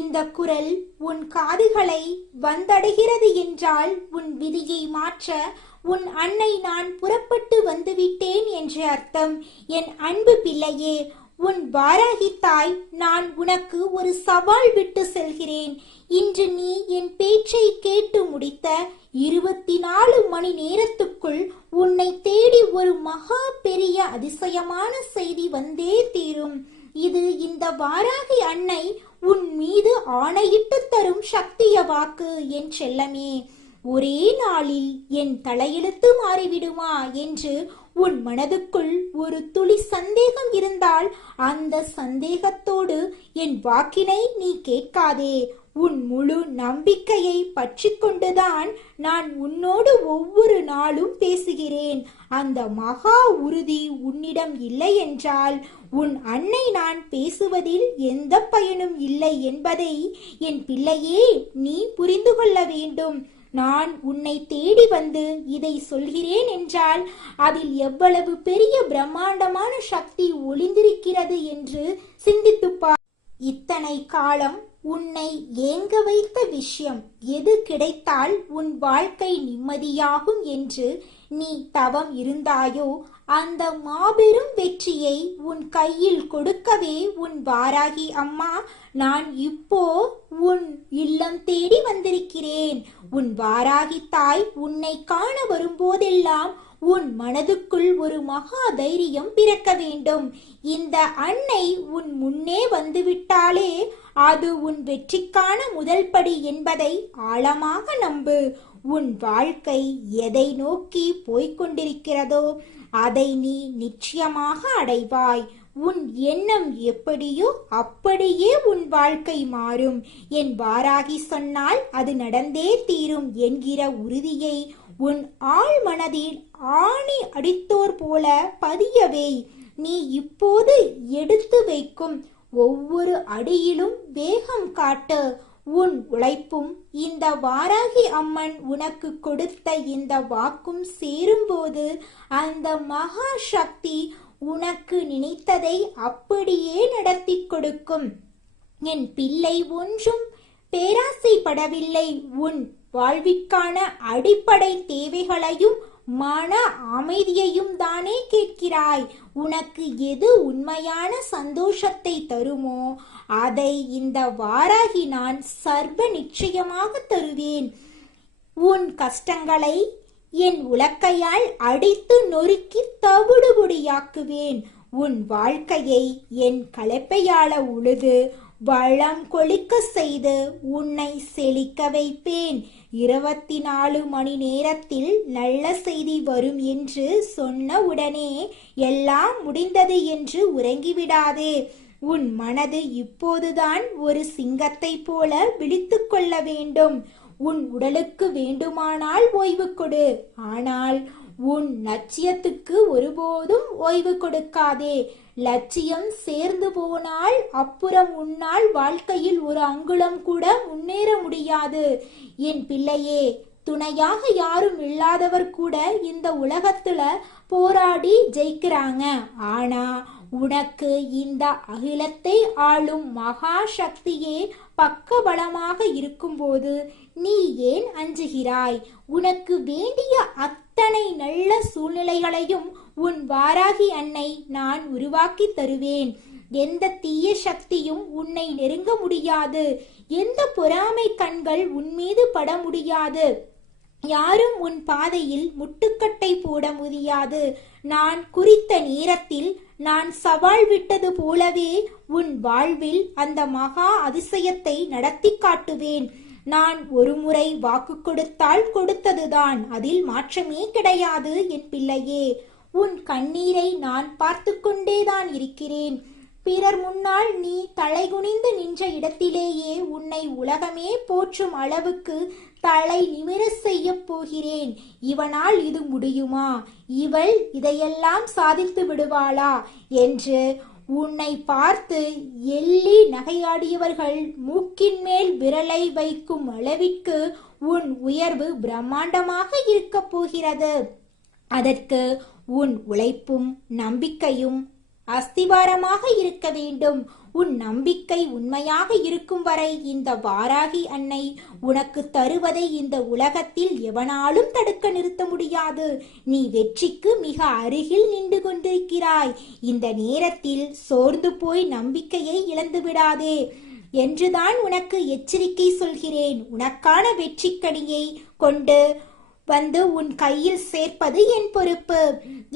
இந்த குரல் உன் காதுகளை வந்தடைகிறது என்றால் உன் விதியை மாற்ற உன் அன்னை நான் புறப்பட்டு வந்துவிட்டேன் என்று அர்த்தம். என் அன்பு பிள்ளையே, உன் வாராகி தாய் நான் உனக்கு ஒரு சவால் விட்டு செல்கிறேன். இன்று நீ என் பேச்சை கேட்டு முடித்த 24 மணி நேரத்துக்குள் உன்னை தேடி ஒரு மகா பெரிய அதிசயமான செய்தி வந்தே தீரும். இது இந்த வாராகி அன்னை உன் மீது ஆணையிட்டு தரும் சக்திய வாக்கு. என் செல்லமே, ஒரே நாளில் என் தலையெழுத்து மாறிவிடுமா என்று உன் மனதுக்குள் ஒரு துளி சந்தேகம் இருந்தால் அந்த சந்தேகத்தோடு என் வாக்கினை நீ கேட்காதே. உன் முழு நம்பிக்கையை பற்றி கொண்டுதான் நான் உன்னோடு ஒவ்வொரு நாளும் பேசுகிறேன். அந்த மகா உறுதி உன்னிடம் இல்லை என்றால் உன் அன்னை நான் பேசுவதில் எந்த பயனும் இல்லை என்பதை என் பிள்ளையே நீ புரிந்து கொள்ள வேண்டும். நான் உன்னை தேடி வந்து இதை சொல்கிறேன் என்றால் அதில் எவ்வளவு பெரிய பிரம்மாண்டமான சக்தி ஒளிந்திருக்கிறது என்று சிந்தித்துப்பார். இத்தனை காலம் உன்னை ஏங்க வைத்த விஷயம் எது கிடைத்தால் உன் வாழ்க்கை நிம்மதியாகும் என்று நீ தவம் இருந்தாயோ அந்த மாபெரும் வெற்றியை உன் கையில் கொடுக்கவே உன் வாராகி அம்மா நான் இப்போ உன் இல்லம் தேடி வந்திருக்கிறேன். உன் வாராகி தாய் உன்னை காண வரும்போதெல்லாம் உன் மனதுக்குள் ஒரு மகா தைரியம் பிறக்க வேண்டும். இந்த அன்னை உன் முன்னே வந்துவிட்டாலே அது உன் வெற்றிக்கான முதல் படி என்பதை ஆழமாக நம்பு. உன் வாழ்க்கை எதை நோக்கி போய்கொண்டிருக்கிறதோ அதை நீ நிச்சயமாக அடைவாய். உன் எண்ணம் எப்படியோ அப்படியே உன் வாழ்க்கை மாறும். என் வாராகி சொன்னால் அது நடந்தே தீரும் என்கிற உறுதியை உன் ஆழ் மனதில் ஆணி அடித்தோர் போல பதியவே. நீ இப்போது எடுத்து வைக்கும் ஒவ்வொரு அடியிலும் வேகம் காட்டு. உன் உழைப்பும் இந்த வாராகி அம்மன் உனக்கு கொடுத்த இந்த வாக்கும் சேரும்போது அந்த மகா சக்தி உனக்கு நினைத்ததை அப்படியே நடத்தி கொடுக்கும். என் பிள்ளை ஒன்றும் பேராசைப்படவில்லை. உன் வாழ்விற்கான அடிப்படை தேவைகளையும் மன அமைதியையும் தானே கேட்கிறாய். உனக்கு எது உண்மையான சந்தோஷத்தை தருமோ அதை இந்த வாராகி நான் சர்வ நிச்சயமாக தருவேன். உன் கஷ்டங்களை என் உலக்கையால் அடித்து நொறுக்கி தவிடுபொடியாக்குவேன். உன் வாழ்க்கையை என் கலப்பையால உழுது வளம் கொளிக்க செய்து உன்னை செழிக்க வைப்பேன். 24 மணி நேரத்தில் நல்ல செய்தி வரும் என்று சொன்ன உடனே எல்லாம் முடிந்தது என்று உறங்கிவிடாதே. உன் மனது இப்போதுதான் ஒரு சிங்கத்தை போல விழித்து கொள்ள வேண்டும். உன் உடலுக்கு வேண்டுமானால் ஓய்வு கொடு, ஆனால் உன் லட்சியத்துக்கு ஒருபோதும் ஓய்வு கொடுக்காதே. லட்சியம் சேர்ந்து போனால் அப்புறம் உன்னால் வாழ்க்கையில் ஒரு அங்குலம் கூட முன்னேற முடியாது. என் பிள்ளையே, துணையாக யாரும் இல்லாதவர் கூட இந்த உலகத்துல போராடி ஜெயிக்கிறாங்க. ஆனா உனக்கு இந்த அகிலத்தை ஆளும் மகா சக்தியே பக்கபலமாக இருக்கும்போது நீ ஏன் அஞ்சுகிறாய்? உனக்கு வேண்டிய அத்தனை நல்ல சூழ்நிலைகளையும் உன் வாராகி அன்னை நான் உருவாக்கி தருவேன். எந்த தீய சக்தியும் உன்னை நெருங்க முடியாது. எந்த பொறாமை கண்கள் உன்மீது பட முடியாது. யாரும் உன் பாதையில் முட்டுக்கட்டை போட முடியாது. நான் குறித்த நேரத்தில் நான் சவால் விட்டது போலவே உன் வாழ்வில் அந்த மகா அதிசயத்தை நடத்தி காட்டுவேன். நான் ஒரு முறை வாக்கு கொடுத்தால் கொடுத்ததுதான், அதில் மாற்றமே கிடையாது. என் பிள்ளையே, உன் கண்ணீரை நான் பார்த்து கொண்டேதான் இருக்கிறேன். பிறர் முன்னால் நீ தலைகுனிந்து நின்ற இடத்திலேயே உன்னை உலகமே போற்றும் அளவுக்கு தலை நிமிர செய்ய போகிறேன். இவனால் இது முடியுமா? இவள் இதையெல்லாம் சாதித்து விடுவாளா என்று உன்னை பார்த்து எள்ளி நகையாடியவர்கள் மூக்கின் மேல் விரலை வைக்கும் அளவிற்கு உன் உயர்வு பிரம்மாண்டமாக இருக்க போகிறது. அதற்கு உன் உழைப்பும் நம்பிக்கையும் அஸ்திவாரமாக இருக்க வேண்டும். உன் நம்பிக்கை உண்மையாக இருக்கும் வரை இந்த வாராகி அன்னை உனக்கு தருவதை இந்த உலகத்தில் எவனாலும் தடுக்க நிறுத்த முடியாது. நீ வெற்றிக்கு மிக அருகில் நின்று கொண்டிருக்கிறாய். இந்த நேரத்தில் சோர்ந்து போய் நம்பிக்கையை இழந்து விடாதே என்றுதான் உனக்கு எச்சரிக்கை சொல்கிறேன். உனக்கான வெற்றிக்கனியை கொண்டு வந்து உன் கையில் சேர்ப்பது என் பொறுப்பு.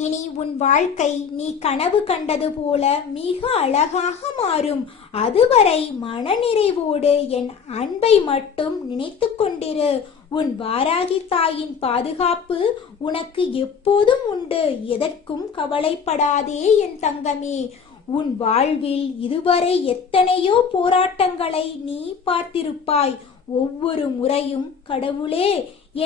இனி உன் வாழ்க்கை நீ கனவு கண்டது போல மிக அழகாக மாறும். அதுவரை மனநிறைவோடு என் அன்பை மட்டும் நினைத்து கொண்டிரு. உன் வாராகி தாயின் பாதுகாப்பு உனக்கு எப்போதும் உண்டு. எதற்கும் கவலைப்படாதே என் தங்கமே. உன் வாழ்வில் இதுவரை எத்தனையோ போராட்டங்களை நீ பார்த்திருப்பாய். ஒவ்வொரு முறையும் கடவுளே,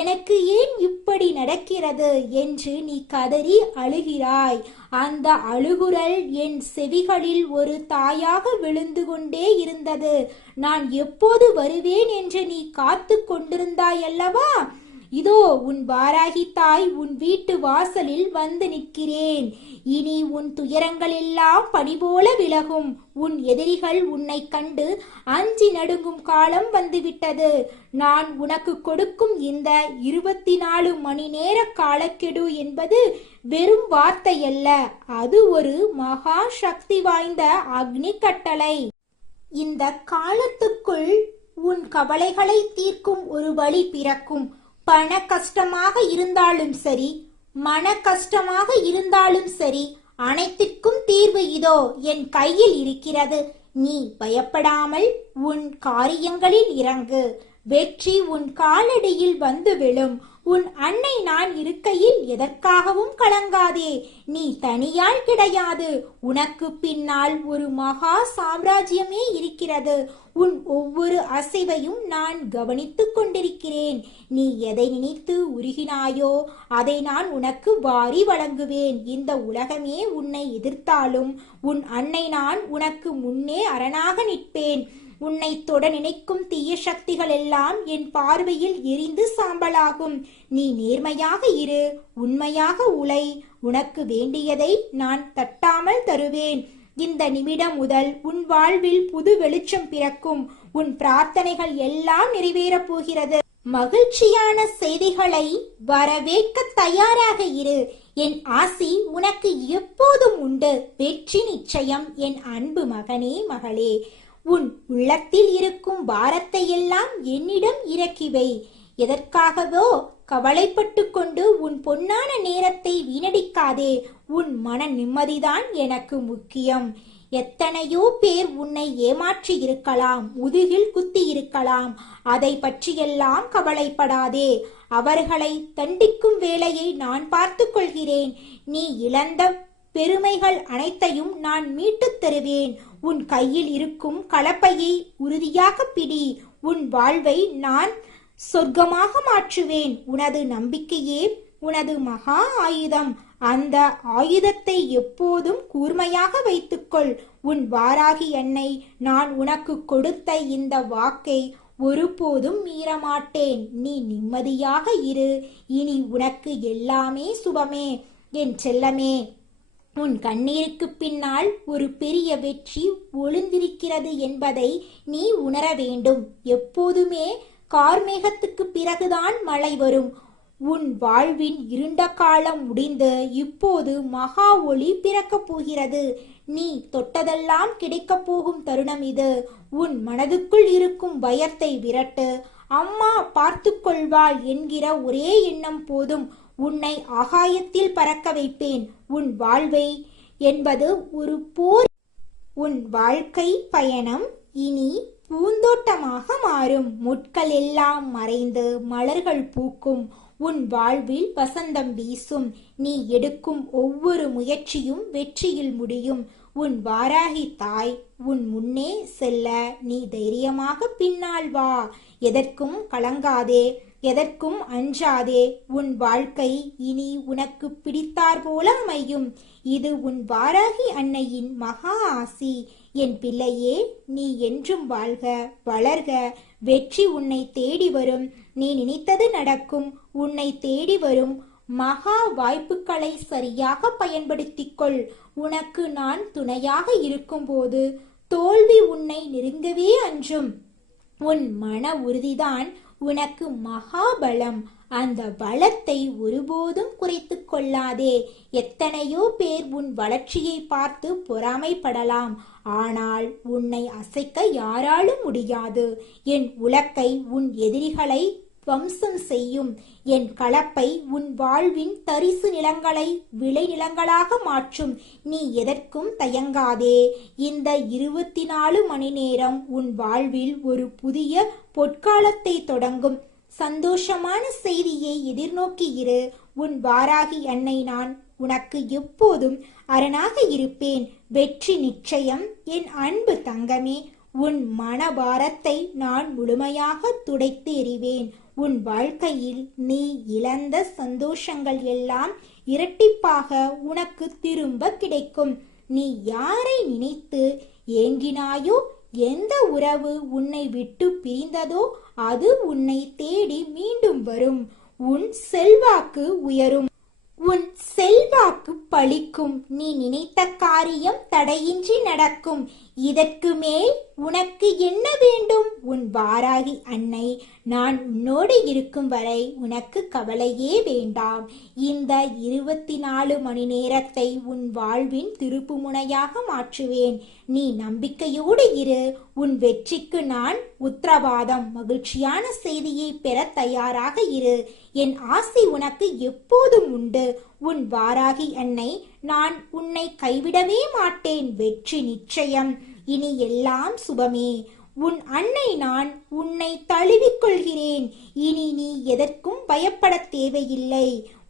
எனக்கு ஏன் இப்படி நடக்கிறது என்று நீ கதறி அழுகிறாய். அந்த அழுகுரல் என் செவிகளில் ஒரு தாயாக விழுந்து கொண்டே இருந்தது. நான் எப்போது வருவேன் என்று நீ காத்து கொண்டிருந்தாய் அல்லவா? இதோ உன் வாராகி தாய் உன் வீட்டு வாசலில் வந்து நிற்கிறேன். இனி உன் துயரங்கள் எல்லாம் பனி போல விலகும். உன் எதிரிகள் உன்னை கண்டு அஞ்சி நடுங்கும் காலம் வந்துவிட்டது. நான் உனக்கு கொடுக்கும் இந்த 24 மணி நேர காலக்கெடு என்பது வெறும் வார்த்தையல்ல, அது ஒரு மகா சக்தி வாய்ந்த அக்னி கட்டளை. இந்த காலத்துக்குள் உன் கவலைகளை தீர்க்கும் ஒரு வழி பிறக்கும். பண கஷ்டமாக இருந்தாலும் சரி, மன கஷ்டமாக இருந்தாலும் சரி, அனைத்திற்கும் தீர்வு இதோ என் கையில் இருக்கிறது. நீ பயப்படாமல் உன் காரியங்களில் இறங்கு. வெற்றி உன் காலடியில் வந்து விழும். உன் அன்னை நான் இருக்கையில் எதற்காகவும் கலங்காதே. நீ தனியால் கிடையாது. உனக்கு பின்னால் ஒரு மகா சாம்ராஜ்யமே இருக்கிறது. உன் ஒவ்வொரு அசைவையும் நான் கவனித்துக் கொண்டிருக்கிறேன். நீ எதை நினைத்து உருகினாயோ அதை நான் உனக்கு வாரி வழங்குவேன். இந்த உலகமே உன்னை எதிர்த்தாலும் உன் அன்னை நான் உனக்கு முன்னே அரணாக நிற்பேன். உன்னை தொட நினைக்கும் தீய சக்திகள் எல்லாம் என் பார்வையில் எரிந்து சாம்பலாகும். நீ நேர்மையாக இரு, உண்மையாக உழை. உனக்கு வேண்டியதை நான் தட்டாமல் தருவேன். இந்த நிமிடம் முதல் உன் வாழ்வில் புது வெளிச்சம் பிறக்கும். உன் பிரார்த்தனைகள் எல்லாம் நிறைவேறப் போகிறது. மகிழ்ச்சியான செய்திகளை வரவேற்க தயாராக இரு. என் ஆசி உனக்கு எப்போதும் உண்டு. வெற்றி நிச்சயம் என் அன்பு மகனே, மகளே. உன் உள்ளத்தில் இருக்கும் பாரத்தை எல்லாம் என்னிடம் இறக்கி வை. எதற்காகவோ கவலைப்பட்டு கொண்டு உன் பொன்னான நேரத்தை வீணடிக்காதே. உன் மன நிம்மதிதான் எனக்கு முக்கியம். எத்தனையோ பேர் உன்னை ஏமாற்றி இருக்கலாம், முதுகில் குத்தி இருக்கலாம். அதை பற்றியெல்லாம் கவலைப்படாதே. அவர்களை தண்டிக்கும் வேலையை நான் பார்த்துக் கொள்கிறேன். நீ இழந்த பெருமைகள் அனைத்தையும் நான் மீட்டுத் தருவேன். உன் கையில் இருக்கும் கலப்பையை உறுதியாக பிடி. உன் வாழ்வை நான் சொர்க்கமாக மாற்றுவேன். உனது நம்பிக்கையே உனது மகா ஆயுதம். அந்த ஆயுதத்தை எப்போதும் கூர்மையாக வைத்துக்கொள். உன் வாராகி அன்னை நான் உனக்கு கொடுத்த இந்த வாக்கை ஒருபோதும் மீறமாட்டேன். நீ நிம்மதியாக இரு. இனி உனக்கு எல்லாமே சுபமே என் செல்லமே. உன் கண்ணீருக்கு பின்னால் ஒரு பெரிய வெற்றி ஒளிந்திருக்கிறது என்பதை நீ உணர வேண்டும். எப்போதுமே கார்மேகத்துக்கு பிறகுதான் மழை வரும். உன் வாழ்வின் இருண்ட காலம் முடிந்து இப்போது மகா ஒளி பிறக்கப் போகிறது. நீ தொட்டதெல்லாம் கிடைக்கப் போகும் தருணம் இது. உன் மனதுக்குள் இருக்கும் பயத்தை விரட்டு. அம்மா பார்த்து கொள்வாள் என்கிற ஒரே எண்ணம் போதும். உன்னை ஆகாயத்தில் பறக்க வைப்பேன். உன் வாழ்வை என்பது ஒரு போர். உன் வாழ்க்கை பயணம் இனி பூந்தோட்டமாக மாறும். முட்கள் எல்லாம் மறைந்து மலர்கள் பூக்கும். உன் வாழ்வில் வசந்தம் வீசும். நீ எடுக்கும் ஒவ்வொரு முயற்சியும் வெற்றியில் முடியும். உன் வாராகி தாய் உன் முன்னே செல்ல நீ தைரியமாக பின்னால் வா. எதற்கும் கலங்காதே, எதற்கும் அஞ்சாதே. உன் வாழ்க்கை இனி உனக்கு பிடித்தார் போல அமையும். இது உன் வாராகி அன்னையின் மகா ஆசி. என் பிள்ளையே, நீ என்றும் வாழ்க, வளர்க. வெற்றி உன்னை தேடி வரும். நீ நினைத்தது நடக்கும். உன்னை தேடி வரும் மகா வாய்ப்புகளை சரியாக பயன்படுத்திக் கொள். உனக்கு நான் துணையாக இருக்கும்போது தோல்வி உன்னை நெருங்கவே அஞ்சும். உன் மன உறுதிதான் உனக்கு மகாபலம். அந்த பலத்தை ஒருபோதும் குறைத்து கொள்ளாதே. எத்தனையோ பேர் உன் வளர்ச்சியை பார்த்து பொறாமைப்படலாம். ஆனால் உன்னை அசைக்க யாராலும் முடியாது. என் உலக்கை உன் எதிரிகளை வம்சம் செய்யும். என் கலப்பை உன் வாழ்வின் தரிசு நிலங்களை விளை நிலங்களாக மாற்றும். நீ எதற்கும் தயங்காதே. இந்த 24 மணி நேரம் உன் வாழ்வில் ஒரு புதிய பொற்காலத்தை தொடங்கும். சந்தோஷமான செய்தியை எதிர்நோக்கி இரு. உன் வாராகி அன்னை நான் உனக்கு எப்போதும் அரணாக இருப்பேன். வெற்றி நிச்சயம் என் அன்பு தங்கமே. உன் மனபாரத்தை நான் முழுமையாக துடைத்து எறிவேன். உன் வாழ்க்கையில் நீ இழந்த சந்தோஷங்கள் எல்லாம் இரட்டிப்பாக உனக்கு திரும்ப கிடைக்கும். நீ யாரை நினைத்து ஏங்கினாயோ, எந்த உறவு உன்னை விட்டு பிரிந்ததோ அது உன்னை தேடி மீண்டும் வரும். உன் செல்வாக்கு உயரும். உன் செல்வாக்கு பலிக்கும். நீ நினைத்த காரியம் தடையின்றி நடக்கும். இதற்கு மேல் உனக்கு என்ன வேண்டும்? உன் வாராகி அன்னை நான் உன்னோடு இருக்கும் வரை உனக்கு கவலையே வேண்டாம். இந்த 24 மணி நேரத்தை உன் வாழ்வின் திருப்பு முனையாக மாற்றுவேன். நீ நம்பிக்கையோடு இரு. உன் வெற்றிக்கு நான் உத்தரவாதம். மகிழ்ச்சியான செய்தியை பெற தயாராக இரு. என் ஆசை உனக்கு எப்போதும் உண்டு. உன் வாராகி அன்னை நான் உன்னை கைவிடவே மாட்டேன். வெற்றி நிச்சயம். இனி எல்லாம் சுபமே. உன் அன்னை நான் உன்னை தழுவிக்கொள்கிறேன். இனி நீ எதற்கும் பயப்பட தேவையில்லை.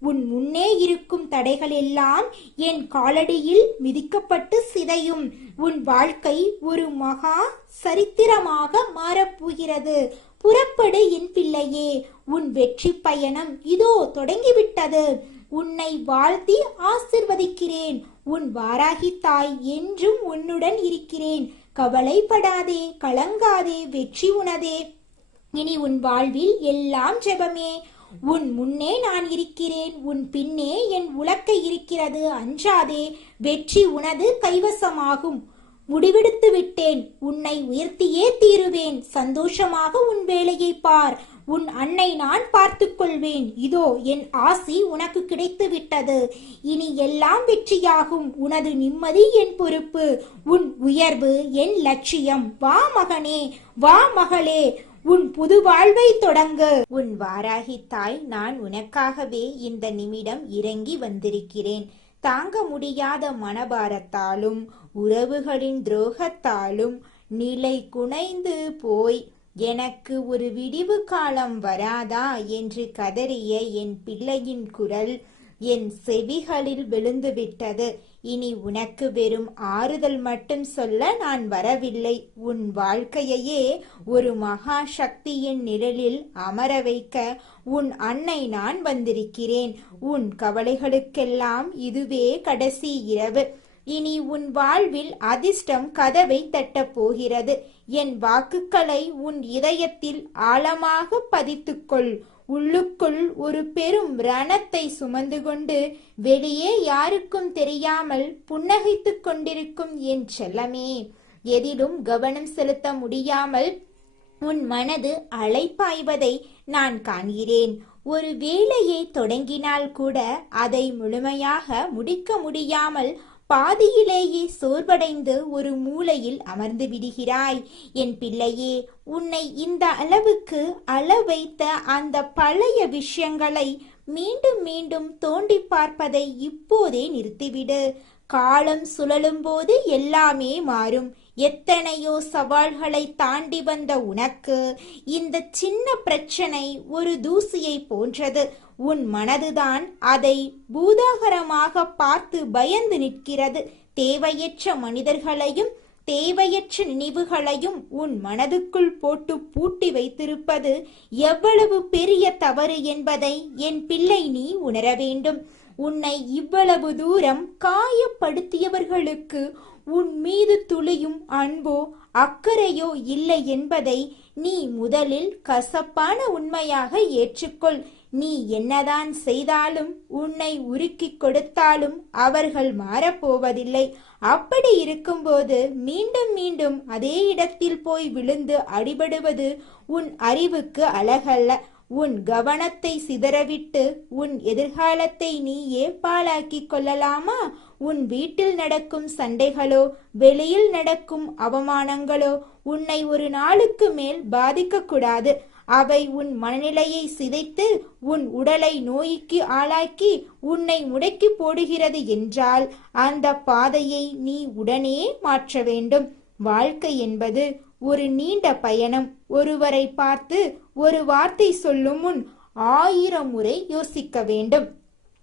உன் முன்னே இருக்கும் தடைகள் எல்லாம் என் காலடியில் மிதிக்கப்பட்டு சிதையும். உன் வாழ்க்கை ஒரு மகா சரித்திரமாக மாறப்போகிறது. புறப்படு என் பிள்ளையே. உன் வெற்றி பயணம் இதோ தொடங்கிவிட்டது. உன்னை வாழ்த்தி ஆசிர்வதிக்கிறேன். உன் வாராகி தாய் என்றும் உன்னுடன் இருக்கிறேன். கவலைப்படாதே, கலங்காதே, வெற்றி உனதே. இனி உன் வாழ்வில் எல்லாம் ஜெபமே. உன் முன்னே நான் இருக்கிறேன். உன் பின்னே என் உலக்கை இருக்கிறது. அஞ்சாதே, வெற்றி உனது கைவசமாகும். முடிவெடுத்து விட்டேன். உன்னை உயர்த்தியே தீருவேன். சந்தோஷமாக உன் வேலையை பார். உன் அன்னை நான் பார்த்துக் கொள்வேன். இதோ என் ஆசி உனக்கு கிடைத்து விட்டது. இனி எல்லாம் வெற்றியாகும். உனது நிம்மதி என் பொறுப்பு. உன் உயர்வு என் லட்சியம். வா மகனே, வா மகளே, உன் புது வாழ்வை தொடங்கு. உன் வாராகி தாய் நான் உனக்காகவே இந்த நிமிடம் இறங்கி வந்திருக்கிறேன். தாங்க முடியாத மனபாரத்தாலும் உறவுகளின் துரோகத்தாலும் நிலை குனைந்து போய் எனக்கு ஒரு விடிவு காலம் வராதா என்று கதறிய என் பிள்ளையின் குரல் என் செவிகளில் விழுந்துவிட்டது. இனி உனக்கு வெறும் ஆறுதல் மட்டும் சொல்ல நான் வரவில்லை. உன் வாழ்க்கையையே ஒரு மகா சக்தியின் நிழலில் அமர வைக்க உன் அன்னை நான் வந்திருக்கிறேன். உன் கவலைகளுக்கெல்லாம் இதுவே கடைசி இரவு. இனி உன் வாழ்வில் அதிர்ஷ்டம் கதவை தட்டப் போகிறது. என் வாக்குகளை உன் இதயத்தில் ஆழமாக பதித்துக்கொள். உள்ளுக்குள் ஒரு பெரும் ரணத்தை சுமந்து கொண்டு வெளியே யாருக்கும் தெரியாமல் புன்னகைத்துக் கொண்டிருக்கும் என் செல்லமே, எதிலும் கவனம் செலுத்த முடியாமல் உன் மனது அலைப்பாய்வதை நான் காண்கிறேன். ஒரு வேலையை தொடங்கினால் கூட அதை முழுமையாக முடிக்க முடியாமல் பாதியிலேயே சோர்வடைந்து ஒரு மூலையில் அமர்ந்து விடுகிறாய். என் பிள்ளையே, உன்னை இந்த அளவுக்கு வைத்த அந்த பழைய விஷயங்களை மீண்டும் மீண்டும் தோண்டி பார்ப்பதை இப்போதே நிறுத்திவிடு. காலம் சுழலும் போது எல்லாமே மாறும். எத்தனையோ சவால்களை தாண்டி வந்த உனக்கு இந்த சின்ன பிரச்சனை ஒரு தூசியை போன்றது. உன் மனதுதான் அதை பூதாகரமாக பார்த்து பயந்து நிற்கிறது. தேவையற்ற மனிதர்களையும் தேவையற்ற நினைவுகளையும் உன் மனதுக்குள் போட்டு பூட்டி வைத்திருப்பது எவ்வளவு பெரிய தவறு என்பதை என் பிள்ளை நீ உணர வேண்டும். உன்னை இவ்வளவு தூரம் காயப்படுத்தியவர்களுக்கு உன் மீது துளியும் அன்போ அக்கறையோ இல்லை என்பதை நீ முதலில் கசப்பான உண்மையாக ஏற்றுக்கொள். நீ என்னதான் செய்தாலும், உன்னை உருக்கிக் கொடுத்தாலும் அவர்கள் மாறப்போவதில்லை. அப்படி இருக்கும்போது மீண்டும் மீண்டும் அதே இடத்தில் போய் விழுந்து அடிபடுவது உன் அறிவுக்கு அழகல்ல. உன் கவனத்தை சிதறவிட்டு உன் எதிர்காலத்தை நீயே பாழாக்கிக் கொள்ளலாமா? உன் வீட்டில் நடக்கும் சண்டைகளோ, வெளியில் நடக்கும் அவமானங்களோ உன்னை ஒரு நாளுக்கு மேல் பாதிக்கக்கூடாது. அவை உன் மனநிலையை சிதைத்து உன் உடலை நோய்க்கு ஆளாக்கி உன்னை முடக்கி போடுகிறது என்றால் அந்த பாதையை நீ உடனே மாற்ற வேண்டும். வாழ்க்கை என்பது ஒரு நீண்ட பயணம். ஒருவரை பார்த்து ஒரு வார்த்தை சொல்லும் முன் 1000 முறை யோசிக்க வேண்டும்.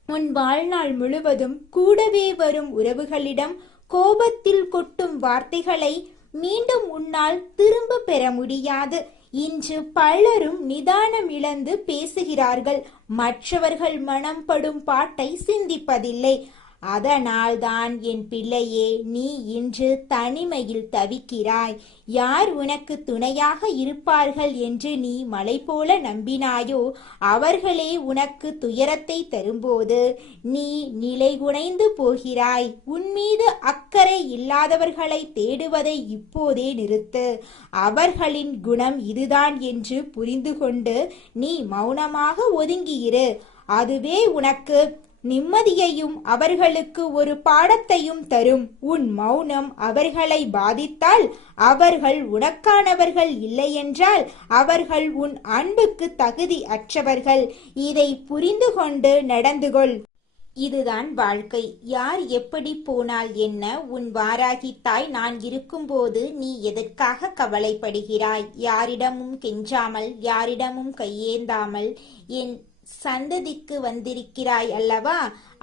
உன் வாழ்நாள் முழுவதும் கூடவே வரும் உறவுகளிடம் கோபத்தில் கொட்டும் வார்த்தைகளை மீண்டும் உன்னால் திரும்ப பெற முடியாது. இன்று பலரும் நிதானம் இழந்து பேசுகிறார்கள். மற்றவர்கள் மனம் படும் பாட்டை சிந்திப்பதில்லை. அதனால்தான் என் பிள்ளையே, நீ இன்று தனிமையில் தவிக்கிறாய். யார் உனக்கு துணையாக இருப்பார்கள் என்று நீ மலை போல நம்பினாயோ அவர்களே உனக்கு துயரத்தை தரும்போது நீ நிலைகுலைந்து போகிறாய். உன்மீது அக்கறை இல்லாதவர்களை தேடுவதை இப்போதே நிறுத்து. அவர்களின் குணம் இதுதான் என்று புரிந்து கொண்டு நீ மௌனமாக ஒதுங்கியிரு. அதுவே உனக்கு நிம்மதியையும் அவர்களுக்கு ஒரு பாடத்தையும் தரும். உன் மௌனம் அவர்களை பாதித்தால் அவர்கள் உனக்கானவர்கள் இல்லையென்றால் அவர்கள் உன் அன்புக்கு தகுதி அற்றவர்கள். இதை புரிந்து கொண்டு நடந்து கொள். இதுதான் வாழ்க்கை. யார் எப்படி போனால் என்ன? உன் வாராகி தாய் நான் இருக்கும்போது நீ எதற்காக கவலைப்படுகிறாய்? யாரிடமும் கெஞ்சாமல், யாரிடமும் கையேந்தாமல் என் சந்ததிக்கு வந்திருக்கிறாய் அல்லவா?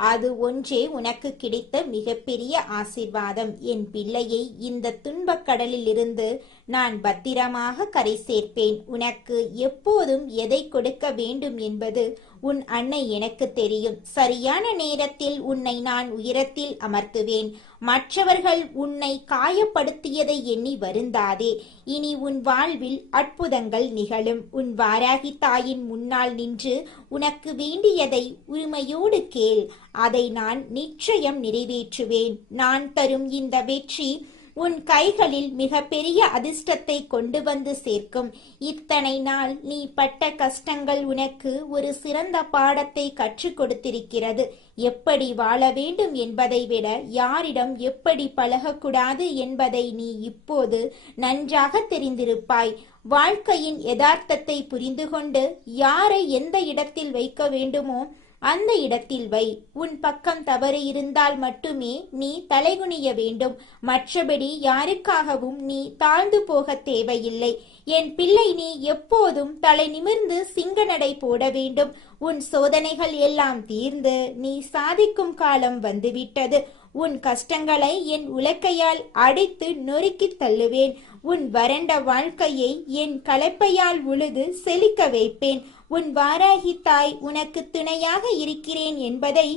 அது ஒன்றே உனக்கு கிடைத்த மிகப்பெரிய ஆசீர்வாதம். என் பிள்ளையை இந்த துன்பக் கடலில் இருந்து நான் பத்திரமாக கரை சேர்ப்பேன். உனக்கு எப்போதும் எதை கொடுக்க வேண்டும் என்பது உன் அன்னை எனக்கு தெரியும். சரியான நேரத்தில் உன்னை நான் உயரத்தில் அமர்த்துவேன். மற்றவர்கள் உன்னை காயப்படுத்தியதை எண்ணி வருந்தாதே. இனி உன் வாழ்வில் அற்புதங்கள் நிகழும். உன் வாராகி தாயின் முன்னால் நின்று உனக்கு வேண்டியதை உரிமையோடு கேள். அதை நான் நிச்சயம் நிறைவேற்றுவேன். நான் தரும் இந்த வெற்றி உன் கைகளில் மிகப்பெரிய அதிர்ஷ்டத்தை கொண்டு வந்து சேர்க்கும். இத்தனை நாள் நீ பட்ட கஷ்டங்கள் உனக்கு ஒரு சிறந்த பாடத்தை கற்றுக் கொடுத்திருக்கிறது. எப்படி வாழ வேண்டும் என்பதை விட யாரிடம் எப்படி பழகக்கூடாது என்பதை நீ இப்போது நன்றாக தெரிந்திருப்பாய். வாழ்க்கையின் யதார்த்தத்தை புரிந்து கொண்டு யாரை எந்த இடத்தில் வைக்க வேண்டுமோ அந்த இடத்தில் வை. உன் பக்கம் தவறு இருந்தால் மட்டுமே நீ தலைகுனிய வேண்டும். மற்றபடி யாருக்காகவும் நீ தாழ்ந்து போக தேவையில்லை. என் பிள்ளை, நீ எப்போதும் தலை நிமிர்ந்து சிங்க நடை போட வேண்டும். உன் சோதனைகள் எல்லாம் தீர்ந்து நீ சாதிக்கும் காலம் வந்துவிட்டது. உன் கஷ்டங்களை என் உலக்கையால் அடித்து நொறுக்கி தள்ளுவேன். உன் வறண்ட வாழ்க்கையை என் கலப்பையால் உழுது செழிக்க வைப்பேன். உன் வாராகி தாய் உனக்கு துணையாக இருக்கிறேன் என்பதை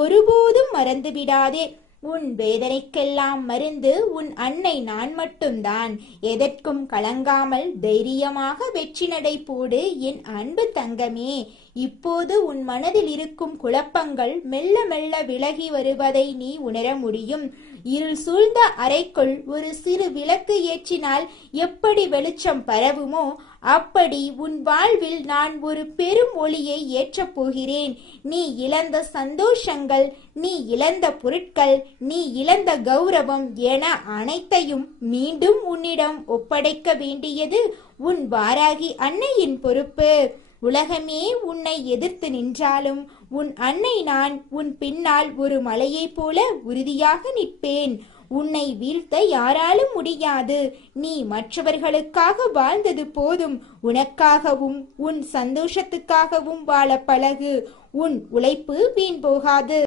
ஒருபோதும் மறந்துவிடாதே. உன் வேதனைக்கெல்லாம் மருந்து உன் அன்னை நான் மட்டும்தான். எதற்கும் கலங்காமல் தைரியமாக வெற்றி நடை போடு என் அன்பு தங்கமே. இப்போது உன் மனதில் இருக்கும் குழப்பங்கள் மெல்ல மெல்ல விலகி வருவதை நீ உணர முடியும். இருள் சூழ்ந்த அறைக்குள் ஒரு சிறு விளக்கு ஏற்றினால் எப்படி வெளிச்சம் பரவுமோ அப்படி உன் வாழ்வில் நான் ஒரு பெரும் ஒளியை ஏற்றப் போகிறேன். நீ இழந்த சந்தோஷங்கள், நீ இழந்த பொருட்கள், நீ இழந்த கௌரவம் என அனைத்தையும் மீண்டும் உன்னிடம் ஒப்படைக்க வேண்டியது உன் வாராகி அன்னையின் பொறுப்பு. உலகமே உன்னை எதிர்த்து நின்றாலும் உன் அன்னை நான் உன் பின்னால் ஒரு மலையைப் போல உறுதியாக நிற்பேன். உன்னை வீழ்த்த யாராலும் முடியாது. நீ மற்றவர்களுக்காக வாழ்ந்தது போதும். உனக்காகவும் உன் சந்தோஷத்துக்காகவும் வாழ பழகு. உன் உழைப்பு வீண் போகாது.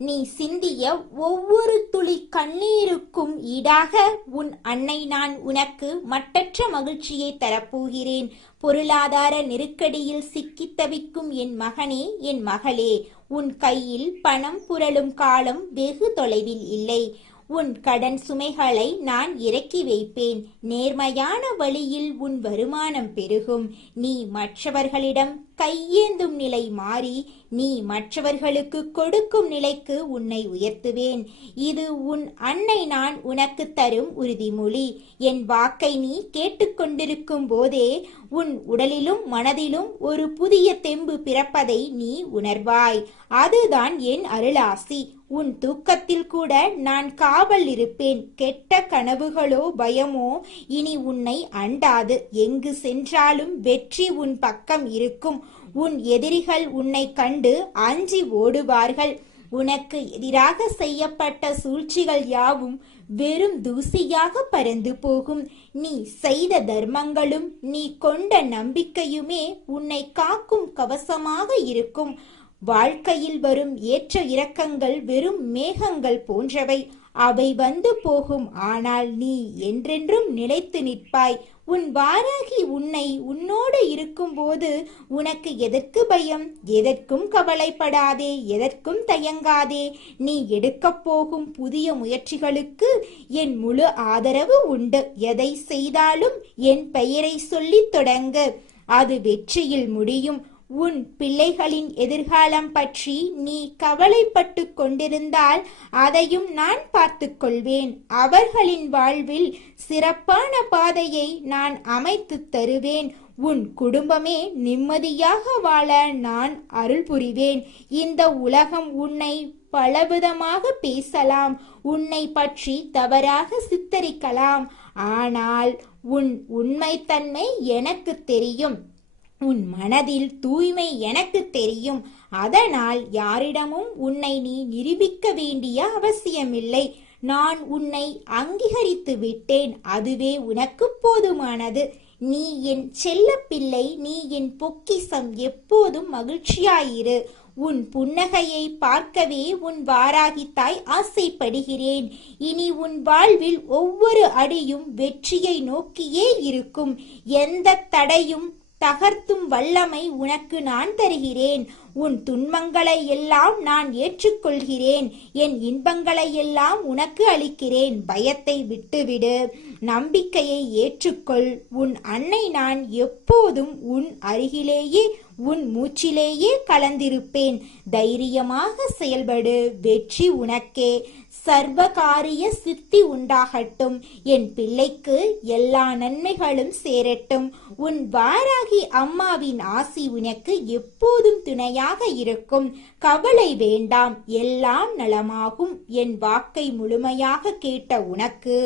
நீ சிந்திய ஒவ்வொரு துளி கண்ணீருக்கும் ஈடாக உன் அன்னை நான் உனக்கு மட்டற்ற மகிழ்ச்சியை தரப்போகிறேன். பொருளாதார நெருக்கடியில் சிக்கித் தவிக்கும் என் மகனே, என் மகளே, உன் கையில் பணம் புரளும் காலம் வெகு தொலைவில் இல்லை. உன் கடன் சுமைகளை நான் இறக்கி வைப்பேன். நேர்மையான வழியில் உன் வருமானம் பெருகும். நீ மற்றவர்களிடம் கையேந்தும் நிலை மாறி நீ மற்றவர்களுக்கு கொடுக்கும் நிலைக்கு உன்னை உயர்த்துவேன். இது உன் அன்னை நான் உனக்கு தரும் உறுதிமொழி. என் வாக்கை நீ கேட்டுக்கொண்டிருக்கும் போதே உன் உடலிலும் மனதிலும் ஒரு புதிய தெம்பு பிறப்பதை நீ உணர்வாய். அதுதான் என் அருளாசி. உன் தூக்கத்தில் கூட நான் காவல் இருப்பேன். கெட்ட கனவுகளோ பயமோ இனி உன்னை அண்டாது. எங்கு சென்றாலும் வெற்றி உன் பக்கம் இருக்கும். உன் எதிரிகள் உன்னை கண்டு அஞ்சி ஓடுவார்கள். உனக்கு எதிராக செய்யப்பட்ட சூழ்ச்சிகள் யாவும் வெறும் தூசியாக பறந்து போகும். நீ செய்த தர்மங்களும் நீ கொண்ட நம்பிக்கையுமே உன்னை காக்கும் கவசமாக இருக்கும். வாழ்க்கையில் வரும் ஏற்ற இறக்கங்கள் வெறும் மேகங்கள் போன்றவை. அவை வந்து போகும். ஆனால் நீ என்றென்றும் நிலைத்து நிற்பாய். உன் வாராகி உன்னை உன்னோடு இருக்கும்போது உனக்கு எதற்கு பயம்? எதற்கும் கவலைப்படாதே, எதற்கும் தயங்காதே. நீ எடுக்கப் போகும் புதிய முயற்சிகளுக்கு என் முழு ஆதரவு உண்டு. எதை செய்தாலும் என் பெயரை சொல்லித் தொடங்கு. அது வெற்றியில் முடியும். உன் பிள்ளைகளின் எதிர்காலம் பற்றி நீ கவலைப்பட்டு கொண்டிருந்தால் அதையும் நான் பார்த்து கொள்வேன். அவர்களின் வாழ்வில் சிறப்பான பாதையை நான் அமைத்து தருவேன். உன் குடும்பமே நிம்மதியாக வாழ நான் அருள் புரிவேன். இந்த உலகம் உன்னை பலவிதமாக பேசலாம், உன்னை பற்றி தவறாக சித்தரிக்கலாம். ஆனால் உன் உண்மைத்தன்மை எனக்கு தெரியும். உன் மனதில் தூய்மை எனக்கு தெரியும். அதனால் யாரிடமும் உன்னை நீ நிரூபிக்க வேண்டிய அவசியமில்லை. நான் உன்னை அங்கீகரித்து விட்டேன். அதுவே உனக்கு போதுமானது. நீ என் செல்ல பிள்ளை, நீ என் பொக்கிசம். எப்போதும் மகிழ்ச்சியாயிரு. உன் புன்னகையை பார்க்கவே உன் வாராகி தாய் ஆசைப்படுகிறேன். இனி உன் வாழ்வில் ஒவ்வொரு அடியும் வெற்றியை நோக்கியே இருக்கும். எந்த தடையும் தகர்த்தும் வல்லமை உனக்கு நான் தருகிறேன். உன் துன்பங்களை எல்லாம் நான் ஏற்றுக்கொள்கிறேன். என் இன்பங்களை எல்லாம் உனக்கு அளிக்கிறேன். பயத்தை விட்டுவிடு, நம்பிக்கையை ஏற்றுக்கொள். உன் அன்னை நான் எப்போதும் உன் அருகிலேயே, உன் மூச்சிலேயே கலந்திருப்பேன். தைரியமாக செயல்படு. வெற்றி உனக்கே. சர்வகாரிய சித்தி உண்டாகட்டும். என் பிள்ளைக்கு எல்லா நன்மைகளும் சேரட்டும். உன் வாராகி அம்மாவின் ஆசி உனக்கு எப்போதும் துணையாக இருக்கும். கவலை வேண்டாம், எல்லாம் நலமாகும். என் வாக்கை முழுமையாக கேட்ட உனக்கு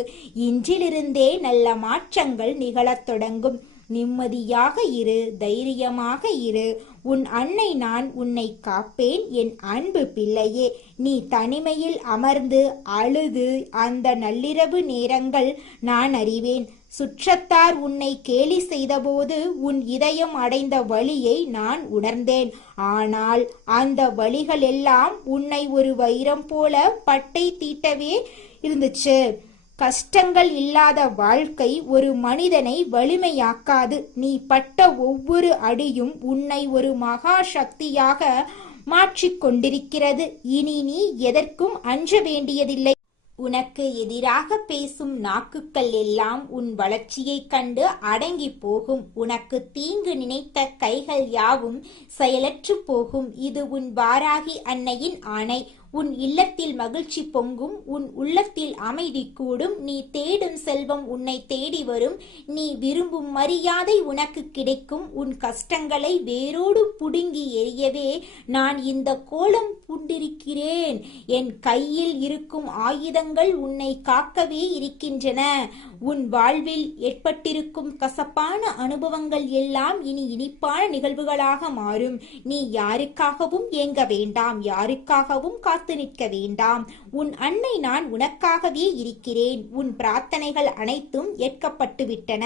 இன்றிலிருந்தே நல்ல மாற்றங்கள் நிகழத் தொடங்கும். நிம்மதியாக இரு, தைரியமாக இரு. உன் அன்னை நான் உன்னை காப்பேன். என் அன்பு பிள்ளையே, நீ தனிமையில் அமர்ந்து அழுது அந்த நள்ளிரவு நேரங்கள் நான் அறிவேன். சுற்றத்தார் உன்னை கேலி செய்தபோது உன் இதயம் அடைந்த வலியை நான் உணர்ந்தேன். ஆனால் அந்த வலிகள் எல்லாம் உன்னை ஒரு வைரம் போல பட்டை தீட்டவே இருந்துச்சு. கஷ்டங்கள் இல்லாத வாழ்க்கை ஒரு மனிதனை வலிமையாக்காது. நீ பட்ட ஒவ்வொரு அடியும் உன்னை ஒரு மகா சக்தியாக மாற்றிக் கொண்டிருக்கிறது. இனி நீ எதற்கும் அஞ்ச வேண்டியதில்லை. உனக்கு எதிராக பேசும் நாக்குகள் எல்லாம் உன் வளர்ச்சியைக் கண்டு அடங்கி போகும். உனக்கு தீங்கு நினைத்த கைகள் யாவும் செயலற்று போகும். இது உன் வாராகி அன்னையின் ஆணை. உன் இல்லத்தில் மகிழ்ச்சி பொங்கும். உன் உள்ளத்தில் அமைதி கூடும். நீ தேடும் செல்வம் உன்னை தேடி வரும். நீ விரும்பும் மரியாதை உனக்கு கிடைக்கும். உன் கஷ்டங்களை வேரோடு புடுங்கி எறியவே நான் இந்த கோலம் பூண்டிருக்கிறேன். என் கையில் இருக்கும் ஆயுதங்கள் உன்னை காக்கவே இருக்கின்றன. உன் வாழ்வில் ஏற்பட்டிருக்கும் கசப்பான அனுபவங்கள் எல்லாம் இனி இனிப்பான நிகழ்வுகளாக மாறும். நீ யாருக்காகவும் ஏங்க வேண்டாம், யாருக்காகவும் காத்து நிற்க வேண்டாம். உன் அன்னை நான் உனக்காகவே இருக்கிறேன். உன் பிரார்த்தனைகள் அனைத்தும் ஏற்கப்பட்டு விட்டன.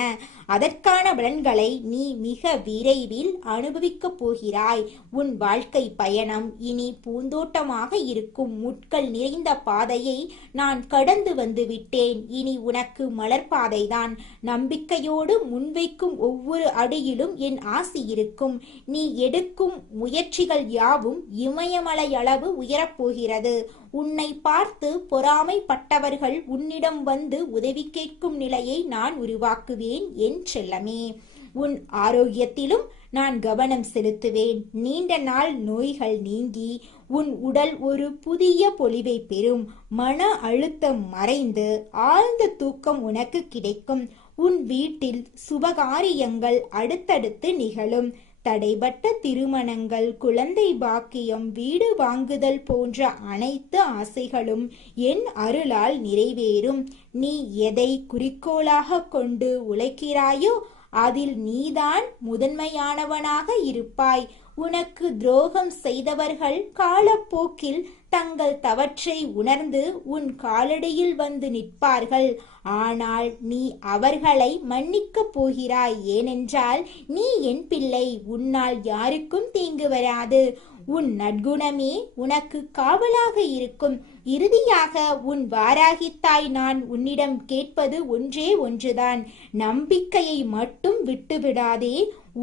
அதற்கான பலன்களை நீ மிக விரைவில் அனுபவிக்கப் போகிறாய். உன் வாழ்க்கை பயணம் இனி பூந்தோட்டமாக இருக்கும். முட்கள் நிறைந்த பாதையை நான் கடந்து வந்து விட்டேன். இனி உனக்கு மலர்பாதைதான். நம்பிக்கையோடு முன்வைக்கும் ஒவ்வொரு அடியிலும் என் ஆசி இருக்கும். நீ எடுக்கும் முயற்சிகள் யாவும் இமயமலை அளவு உயரப்போகிறது. போகிறது. உன்னை பார்த்து பொறாமைப்பட்டவர்கள் உன்னிடம் வந்து உதவி கேட்கும் நிலையை நான் உருவாக்குவேன் என் செல்லமே. உன் ஆரோக்கியத்திலும் நான் கவனம் செலுத்துவேன். நீண்ட நாள் நோய்கள் நீங்கி உன் உடல் ஒரு புதிய பொலிவை பெறும். மன அழுத்தம் மறைந்து ஆழ்ந்த தூக்கம் உனக்கு கிடைக்கும். உன் வீட்டில் சுபகாரியங்கள் அடுத்தடுத்து நிகழும். தடைபட்ட திருமணங்கள், குழந்தை பாக்கியம், வீடு வாங்குதல் போன்ற அனைத்து ஆசைகளும் என் அருளால் நிறைவேறும். நீ எதை குறிக்கோளாக கொண்டு உழைக்கிறாயோ அதில் நீதான் முதன்மையானவனாக இருப்பாய். உனக்கு துரோகம் செய்தவர்கள் காலப்போக்கில் தங்கள் தவற்றை உணர்ந்து உன் காலடியில் வந்து நிற்பார்கள். ஆனால் நீ அவர்களை மன்னிக்கப் போகிறாய். ஏனென்றால் நீ என் பிள்ளை. உன்னால் யாருக்கும் தீங்கு வராது. உன் நற்குணமே உனக்கு காவலாக இருக்கும். இறுதியாக உன் வாராகித்தாய் நான் உன்னிடம் கேட்பது ஒன்றே ஒன்றுதான். நம்பிக்கையை மட்டும் விட்டுவிடாதே.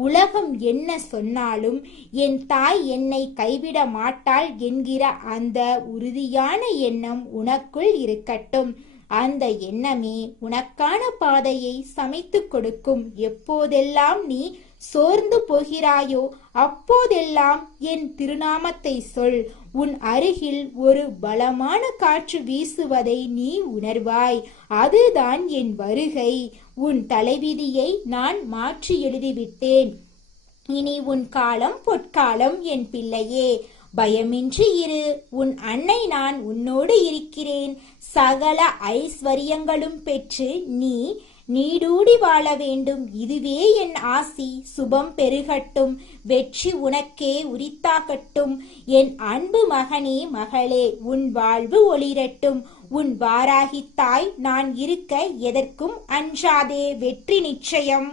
உலகம் என்ன சொன்னாலும் என் தாய் என்னை கைவிட மாட்டாள் என்கிற அந்த உறுதியான எண்ணம் உனக்குள் இருக்கட்டும். அந்த எண்ணமே உனக்கான பாதையை சமைத்து கொடுக்கும். எப்போதெல்லாம் நீ சோர்ந்து போகிறாயோ அப்போதெல்லாம் என் திருநாமத்தை சொல். உன் அருகில் ஒரு பலமான காற்று வீசுவதை நீ உணர்வாய். அதுதான் என் வருகை. உன் தலைவிதியை நான் மாற்றி எழுதிவிட்டேன். இனி உன் காலம் பொற்காலம் என் பிள்ளையே. பயமின்றி இரு. உன் அன்னை நான் உன்னோடு இருக்கிறேன். சகல ஐஸ்வர்யங்களும் பெற்று நீ நீடூடி வாழ வேண்டும். இதுவே என் ஆசி. சுபம் பெருகட்டும். வெற்றி உனக்கே உரித்தாகட்டும். என் அன்பு மகனே, மகளே, உன் வாழ்வு ஒளிரட்டும். உன் வாராகித்தாய் நான் இருக்க எதற்கும் அஞ்சாதே. வெற்றி நிச்சயம்.